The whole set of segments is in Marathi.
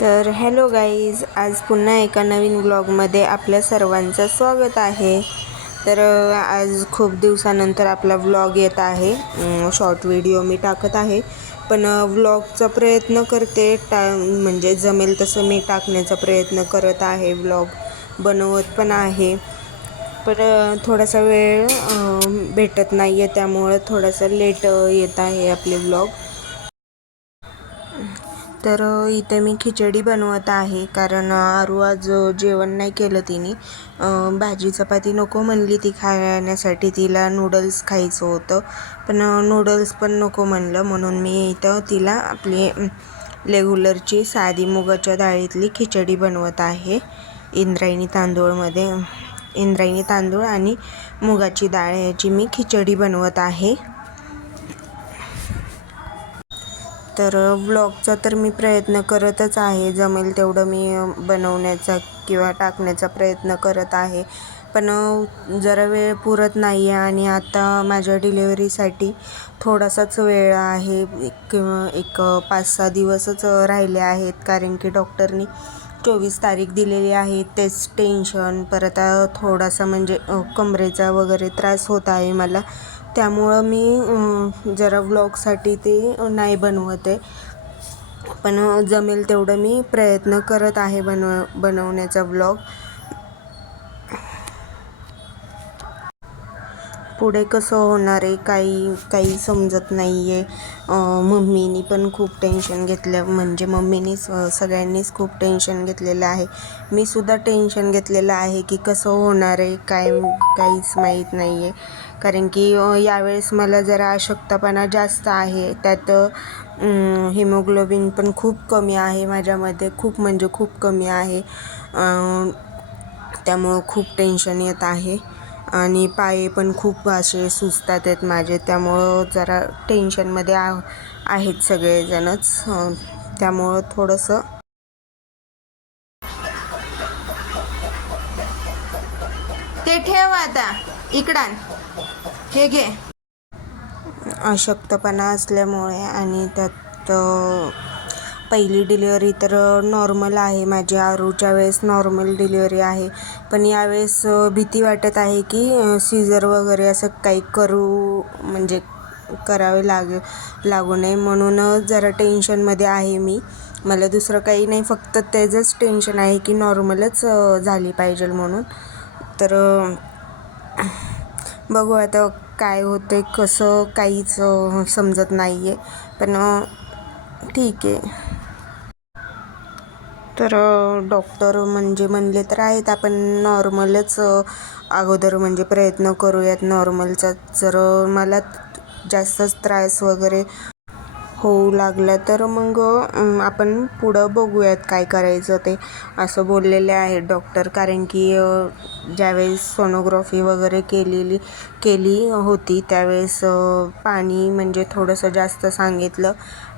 तर हॅलो गाईज, आज पुन्हा एका नवीन व्लॉगमध्ये आपल्या सर्वांचं स्वागत आहे. तर आज खूप दिवसानंतर आपला व्लॉग येत आहे. शॉर्ट व्हिडिओ मी टाकत आहे, पण व्लॉगचा प्रयत्न करते म्हणजे जमेल तसं मी टाकण्याचा प्रयत्न करत आहे. व्लॉग बनवत पण आहे, पण थोडासा वेळ भेटत नाही आहे, त्यामुळं थोडासा लेट येत आहे आपले व्लॉग. तर इथे मी खिचडी बनवत आहे, कारण आरू आज जेवण नाही केलं तिने. भाजी चपाती नको म्हणली ती खाण्यासाठी, तिला नूडल्स खायचं होतं, पण नूडल्स पण नको म्हणलं, म्हणून मी इथं तिला आपली रेग्युलरची साधी मुगाच्या डाळीतली खिचडी बनवत आहे. इंद्रायणी तांदूळ आणि मुगाची डाळ याची मी खिचडी बनवत आहे. तर व्लॉगचा तर मी प्रयत्न करतच आहे, जमेल तेवढं मी बनवण्याचा किंवा टाकण्याचा प्रयत्न करत आहे, पण जरा वेळ पुरत नाही आहे. आणि आता माझ्या डिलेवरीसाठी थोडासाच वेळ आहे, किंवा एक 5-6 दिवसच राहिले आहेत, कारण की डॉक्टरनी 24 तारीख दिलेली आहे. तेच टेन्शन, परत थोडासा म्हणजे कमरेचा वगैरे त्रास होत आहे मला, त्यामुळं मी जरा व्लॉगसाठी ते नाही बनवत आहे, पण जमेल तेवढं मी प्रयत्न करत आहे बनवण्याचा व्लॉग. पुढे कसं होणार आहे काही समजत नाही आहे. मम्मीनी पण खूप टेन्शन घेतलं, म्हणजे मम्मीनीच सगळ्यांनीच खूप टेन्शन घेतलेलं आहे. मी सुद्धा टेन्शन घेतलेलं आहे की कसं होणार आहे, काहीच माहीत नाही आहे. कारण की यावेळेस मला जरा अशक्तपणा जास्त आहे, त्यात हिमोग्लोबिन पण खूप कमी आहे माझ्यामध्ये, खूप म्हणजे खूप कमी आहे. त्यामुळं खूप टेन्शन येत आहे, आणि पाय पण खूप असे सुजतात आहेत माझे, त्यामुळं जरा टेन्शनमध्ये आहेत सगळेजणच. त्यामुळं थोडंसं ते ठेव, आता इकडं हे घे. अशक्तपणा असल्यामुळे, आणि त्यात पहिली डिलिव्हरी तर नॉर्मल आहे माझी, आरूच्या वेळेस नॉर्मल डिलिव्हरी आहे, पण यावेळेस भीती वाटत आहे की सीझर वगैरे असं काही म्हणजे करावे लागू नये, म्हणून जरा टेन्शनमध्ये आहे मी. मला दुसरं काही नाही, फक्त त्याचंच टेन्शन आहे की नॉर्मलच झाली पाहिजे म्हणून. तर बघू आता काय होते, कसं काहीच समजत नाही आहे, पण ठीक आहे. तर डॉक्टर म्हणले तर आहेत, आपण नॉर्मलच अगोदर म्हणजे प्रयत्न करूयात नॉर्मलचा. जर मला जास्तच त्रास वगैरे होऊ लागला तर मग आपण पुढं बघूयात काय करायचं ते, असं बोललेले आहेत डॉक्टर. कारण की ज्यावेळेस सोनोग्राफी वगैरे केली होती त्यावेळेस पाणी म्हणजे थोडंसं जास्त सांगितलं,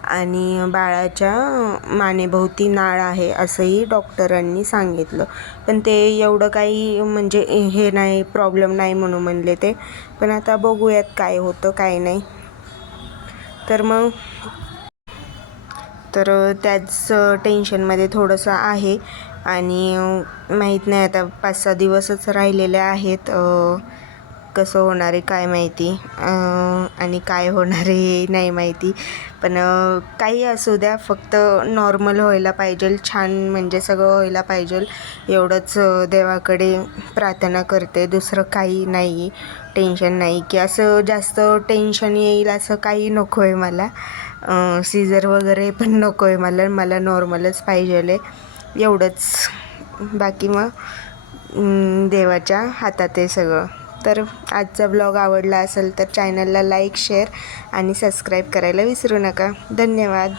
आणि बाळाच्या मानेभोवती नाळ आहे असंही डॉक्टरांनी सांगितलं, पण ते एवढं काही म्हणजे हे नाही, प्रॉब्लेम नाही म्हणून म्हणले ते. पण आता बघूयात काय होतं काय नाही. तर त्याच टेन्शनमध्ये थोडंसं आहे, आणि माहीत नाही आता 5-6 दिवसच राहिलेले आहेत. कसं होणार आहे काय माहिती, आणि काय होणार आहे नाही माहिती, पण काही असू द्या, फक्त नॉर्मल व्हायला पाहिजे, छान म्हणजे सगळं व्हायला पाहिजे, एवढंच देवाकडे प्रार्थना करते. दुसरं काही नाही, टेन्शन नाही की असं जास्त टेन्शन येईल असं काही नको आहे मला. सीझर वगैरे पण नको आहे मला नॉर्मलच पाहिजे एवढंच. बाकी मग देवाच्या हातात आहे सगळं. तर आजचा ब्लॉग आवडला असेल तर चॅनलला लाईक, शेअर आणि सबस्क्राईब करायला विसरू नका. धन्यवाद.